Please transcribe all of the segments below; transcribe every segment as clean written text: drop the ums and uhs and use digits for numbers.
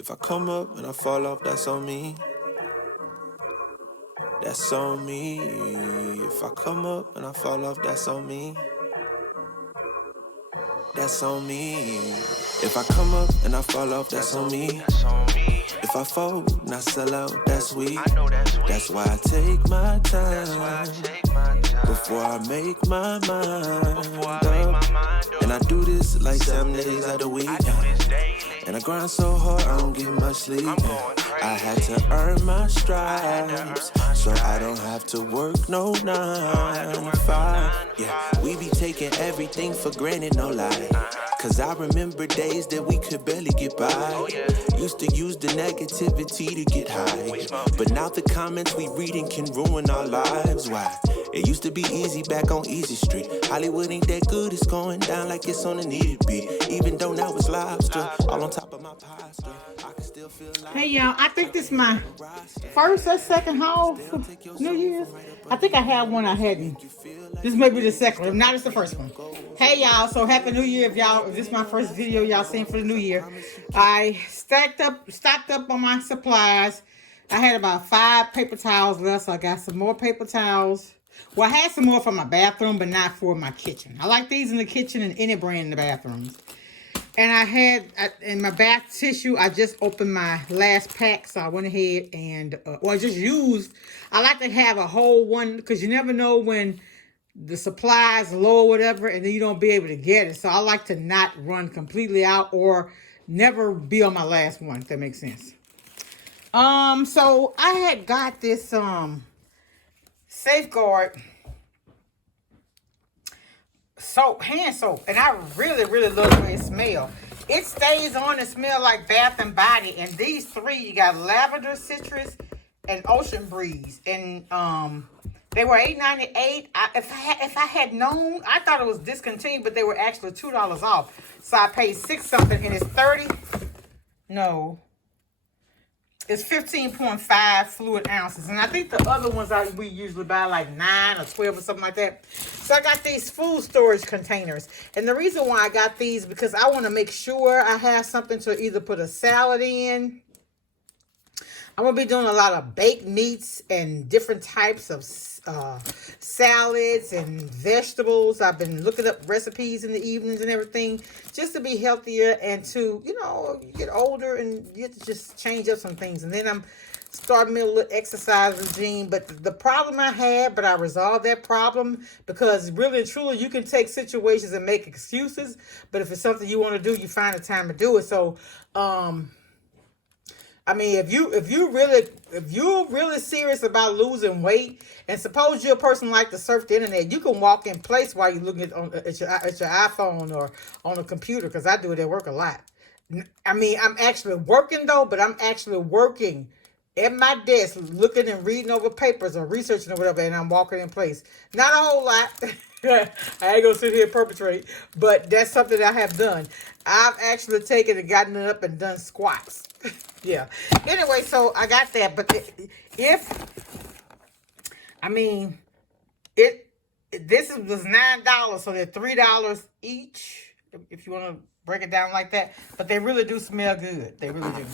If I come up and I fall off, that's on me. That's on me. If I come up and I fall off, that's on me. That's on me. If I come up and I fall off, that's on me. If I fold and I sell out, that's weak. That's why I take my time before I make my mind up. And I do this like 7 days out of the week. And I grind so hard, I don't get much sleep. I had to earn my stripes, so I don't have to work no 9 to 5. Yeah, we be taking everything for granted, no lie. Cause I remember days that we could barely get by. Used to use the negativity to get high. But now the comments we reading can ruin our lives. Why? It used to be easy back on Easy Street. Hollywood ain't that good, it's going down like it's on a needed beat. Even though now it's lobster, all on top of my pasta. I can still feel like Hey y'all, I think this is my first or second haul for New Year's. I think I had one I hadn't. This may be the second one. If not, it's the first one. Hey y'all, so happy New Year if this is my first video y'all seen for the New Year. I stocked up on my supplies. I had about 5 paper towels left, so I got some more paper towels. Well, I had some more for my bathroom, but not for my kitchen. I like these in the kitchen and any brand in the bathrooms. And I had, in my bath tissue, I just opened my last pack. So I went ahead and, I just used, I like to have a whole one, because you never know when the supply is low or whatever, and then you don't be able to get it. So I like to not run completely out or never be on my last one, if that makes sense. So I had got this, Safeguard soap, hand soap, and I really love the way it smells. It stays on and smell like Bath and Body. And these 3, you got lavender, citrus, and ocean breeze. And they were $8.98. If I had known, I thought it was discontinued, but they were actually $2 off. So I paid $6 something, and it's 30. No. It's 15.5 fluid ounces. And I think the other ones we usually buy like 9 or 12 or something like that. So I got these food storage containers. And the reason why I got these, because I want to make sure I have something to either put a salad in. I'm going to be doing a lot of baked meats and different types of salads and vegetables. I've been looking up recipes in the evenings and everything just to be healthier and to, you get older and you have to just change up some things. And then I'm starting me a little exercise regime. But the problem I had, but I resolved that problem, because really and truly you can take situations and make excuses. But if it's something you want to do, you find the time to do it. So, I mean, if you're really serious about losing weight, and suppose you're a person like to surf the internet, you can walk in place while you're looking at your iPhone or on a computer, because I do it at work a lot. I mean, I'm actually working though, but I'm actually working at my desk, looking and reading over papers or researching or whatever, and I'm walking in place. Not a whole lot. I ain't gonna sit here and perpetrate, but that's something I have done. I've actually taken and gotten it up and done squats. Yeah. Anyway, so I got that, but this was $9, so they're $3 each, if you want to break it down like that. But they really do smell good. They really do.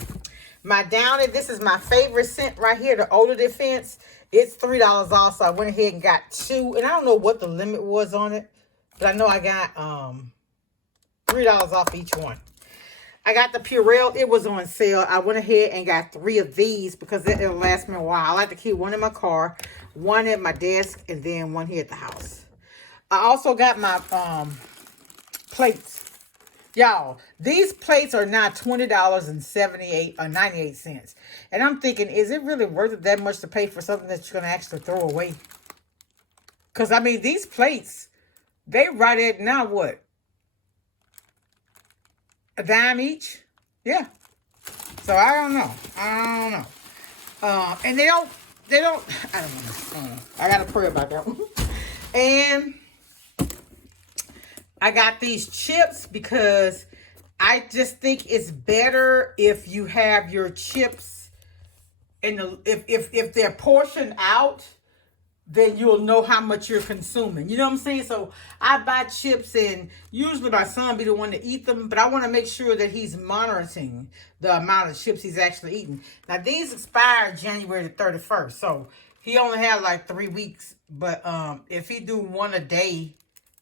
My Downy, this is my favorite scent right here, the Odor Defense. It's $3 off, so I went ahead and got 2. And I don't know what the limit was on it, but I know I got $3 off each one. I got the Purell. It was on sale. I went ahead and got 3 of these because it'll last me a while. I like to keep one in my car, one at my desk, and then one here at the house. I also got my plates. Y'all, these plates are now $20.78 or 98 cents. And I'm thinking, is it really worth it that much to pay for something that you're going to actually throw away? Because, I mean, these plates, they right at now what? A dime each? Yeah. So I don't know. And they don't, I don't know. I got to pray about that one. And I got these chips because I just think it's better if you have your chips in the, if they're portioned out then you'll know how much you're consuming. You know what I'm saying? So I buy chips, and usually my son be the one to eat them, but I want to make sure that he's monitoring the amount of chips he's actually eating. Now, these expired January the 31st, so he only had like 3 weeks. But if he do one a day,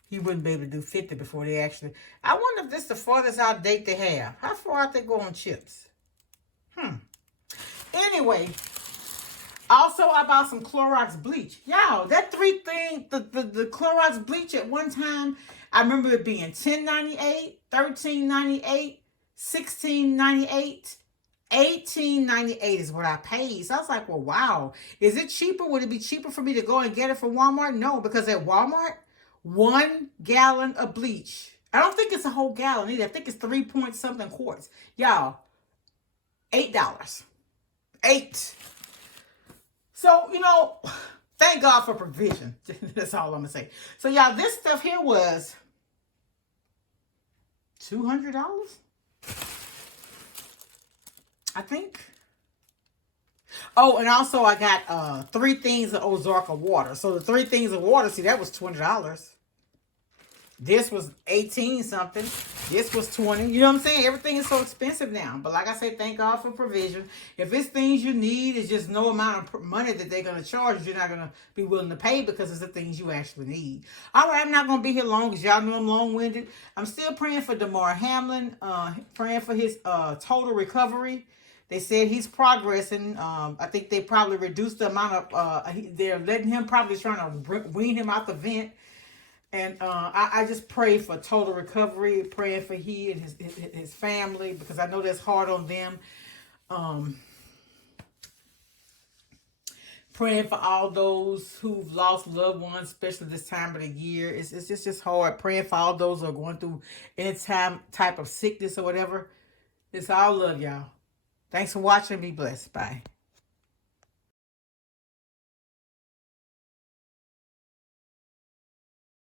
he wouldn't be able to do 50 before they actually... I wonder if this is the farthest out date they have. How far out they go on chips? Anyway... Also, I bought some Clorox bleach. Y'all, that the Clorox bleach at one time, I remember it being $10.98, $13.98, $16.98, $18.98 is what I paid. So I was like, well, wow. Is it cheaper? Would it be cheaper for me to go and get it from Walmart? No, because at Walmart, 1 gallon of bleach, I don't think it's a whole gallon either. I think it's 3 point something quarts. Y'all, $8. $8. So, you know, thank God for provision. That's all I'm going to say. So, y'all, this stuff here was $200, I think. Oh, and also I got 3 things of Ozarka water. So, the 3 things of water, see, that was $20. This was 18 something. This was 20. You know what I'm saying? Everything is so expensive now. But like I said, thank God for provision. If it's things you need, it's just no amount of money that they're going to charge. You're not going to be willing to pay because it's the things you actually need. All right, I'm not going to be here long because y'all know I'm long-winded. I'm still praying for Damar Hamlin, praying for his total recovery. They said he's progressing. I think they probably reduced the amount of, they're letting him, probably trying to wean him out the vent. And I just pray for total recovery, praying for he and his family, because I know that's hard on them. Praying for all those who've lost loved ones, especially this time of the year. It's just hard. Praying for all those who are going through any type of sickness or whatever. It's all love, y'all. Thanks for watching. Be blessed. Bye.